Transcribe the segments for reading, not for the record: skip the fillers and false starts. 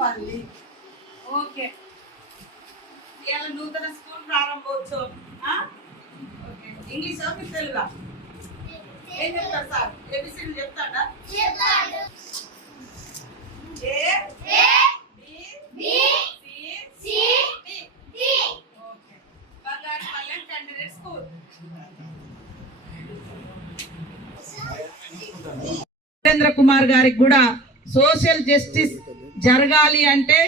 పల్లి. ఓకే, ఇవాళ నూతన స్కూల్ ప్రారంభోత్సవం. ఓకే, ఇంగ్లీష్ మీకు తెలుగా ఏం చెప్తారు సార్? ఏబిసిడి చెప్తాడా? A B C D. Okay, Bangarupalem container school. Virendra Kumar గారికి కూడా సోషల్ జస్టిస్ జరగాలి అంటే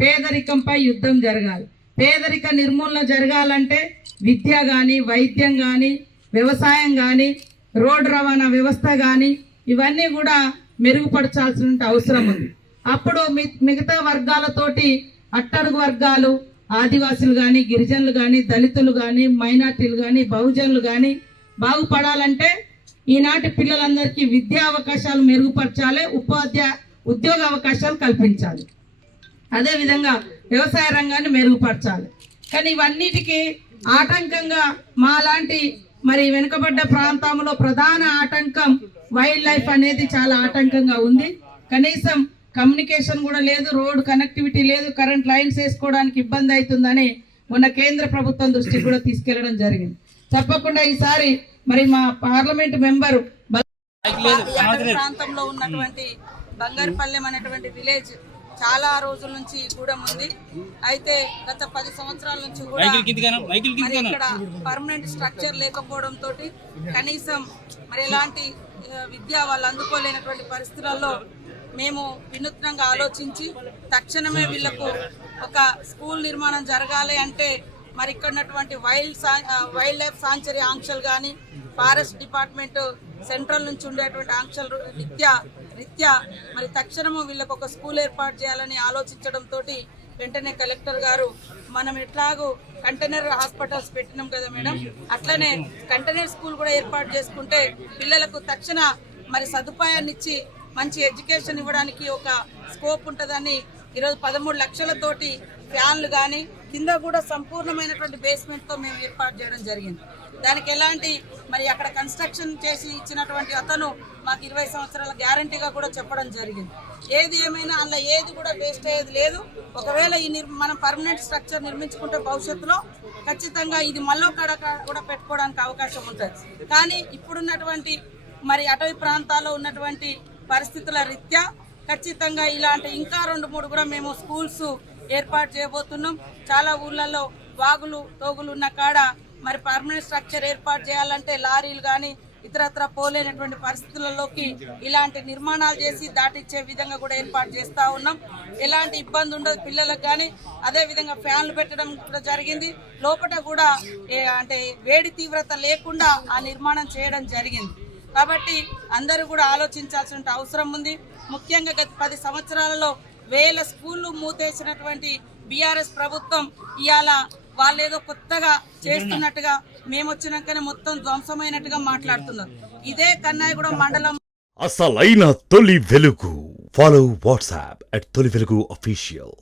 పేదరికంపై యుద్ధం జరగాలి. పేదరిక నిర్మూలన జరగాలంటే విద్య కానీ, వైద్యం కానీ, వ్యవసాయం కానీ, రోడ్డు రవాణా వ్యవస్థ కానీ ఇవన్నీ కూడా మెరుగుపరచాల్సిన అవసరం ఉంది. అప్పుడు మిగతా వర్గాలతోటి అట్టడుగు వర్గాలు, ఆదివాసులు కానీ, గిరిజనులు కానీ, దళితులు కానీ, మైనార్టీలు కానీ, బహుజనులు కానీ బాగుపడాలంటే ఈనాటి పిల్లలందరికీ విద్యా అవకాశాలు మెరుగుపరచాలి, ఉద్యోగ అవకాశాలు కల్పించాలి, అదేవిధంగా వ్యవసాయ రంగాన్ని మెరుగుపరచాలి. కానీ ఇవన్నిటికీ ఆటంకంగా మాలాంటి మరి వెనుకబడ్డ ప్రాంతంలో ప్రధాన ఆటంకం వైల్డ్ లైఫ్ అనేది చాలా ఆటంకంగా ఉంది. కనీసం కమ్యూనికేషన్ కూడా లేదు, రోడ్ కనెక్టివిటీ లేదు, కరెంట్ లైన్స్ వేసుకోవడానికి ఇబ్బంది అవుతుందని మొన్న కేంద్ర ప్రభుత్వం దృష్టికి కూడా తీసుకెళ్లడం జరిగింది. తప్పకుండా ఈసారి మరి మా పార్లమెంట్ మెంబరు ప్రాంతంలో ఉన్నటువంటి బంగారుపల్లెం అనేటువంటి విలేజ్ చాలా రోజుల నుంచి కూడా ఉంది. అయితే గత 10 సంవత్సరాల నుంచి కూడా ఇక్కడ పర్మనెంట్ స్ట్రక్చర్ లేకపోవడంతో కనీసం మరి ఎలాంటి విద్య వాళ్ళు అందుకోలేనటువంటి పరిస్థితులలో మేము వినూత్నంగా ఆలోచించి తక్షణమే వీళ్లకు ఒక స్కూల్ నిర్మాణం జరగాలి అంటే మరి ఇక్కడ ఉన్నటువంటి వైల్డ్ లైఫ్ సాంచురీ ఆంక్షలు కానీ, ఫారెస్ట్ డిపార్ట్మెంట్ సెంట్రల్ నుంచి ఉండేటువంటి ఆంక్షలు రీత్యా మరి తక్షణము వీళ్ళకు ఒక స్కూల్ ఏర్పాటు చేయాలని ఆలోచించడంతో వెంటనే కలెక్టర్ గారు మనం ఎట్లాగూ కంటైనర్ హాస్పిటల్స్ పెట్టినాం కదా మేడం, అట్లనే కంటైనర్ స్కూల్ కూడా ఏర్పాటు చేసుకుంటే పిల్లలకు తక్షణ మరి సదుపాయాన్ని ఇచ్చి మంచి ఎడ్యుకేషన్ ఇవ్వడానికి ఒక స్కోప్ ఉంటుందని ఈరోజు 13 లక్షలతోటి ఫ్యాన్లు కానీ కింద కూడా సంపూర్ణమైనటువంటి బేస్మెంట్తో మేము ఏర్పాటు చేయడం జరిగింది. దానికి ఎలాంటి మరి అక్కడ కన్స్ట్రక్షన్ చేసి ఇచ్చినటువంటి అతను మాకు 20 సంవత్సరాల గ్యారంటీగా కూడా చెప్పడం జరిగింది. ఏది ఏమైనా అందులో ఏది కూడా వేస్ట్ అయ్యేది లేదు. ఒకవేళ ఈ మనం పర్మనెంట్ స్ట్రక్చర్ నిర్మించుకుంటే భవిష్యత్తులో ఖచ్చితంగా ఇది మళ్ళీ కూడా పెట్టుకోవడానికి అవకాశం ఉంటుంది. కానీ ఇప్పుడున్నటువంటి మరి అటవీ ప్రాంతాల్లో ఉన్నటువంటి పరిస్థితుల రీత్యా ఖచ్చితంగా ఇలాంటి ఇంకా 2-3 కూడా మేము స్కూల్స్ ఏర్పాటు చేయబోతున్నాం. చాలా ఊళ్ళల్లో వాగులు తోగులు ఉన్న కాడ మరి పర్మనెంట్ స్ట్రక్చర్ ఏర్పాటు చేయాలంటే లారీలు కానీ ఇతరత్ర పోలేనటువంటి పరిస్థితులలోకి ఇలాంటి నిర్మాణాలు చేసి దాటిచ్చే విధంగా కూడా ఏర్పాటు చేస్తూ ఉన్నాం. ఎలాంటి ఇబ్బంది ఉండదు పిల్లలకు కానీ. అదేవిధంగా ఫ్యాన్లు పెట్టడం కూడా జరిగింది. లోపల కూడా అంటే వేడి తీవ్రత లేకుండా ఆ నిర్మాణం చేయడం జరిగింది. కాబట్టి అందరూ కూడా ఆలోచించాల్సిన అవసరం ఉంది. ముఖ్యంగా గత 10 సంవత్సరాలలో 1000 స్కూళ్ళు మూతేసినటువంటి బీఆర్ఎస్ ప్రభుత్వం ఇవాళ వాళ్ళేదో కొత్తగా చేస్తున్నట్టుగా మేము వచ్చినాకనే మొత్తం ధ్వంసమైనట్టుగా మాట్లాడుతున్నారు. ఇదే కన్నాయగూడెం మండలం అసలైన తొలి వెలుగు. ఫాలో వాట్సాప్ @తొలి వెలుగు అఫీషియల్.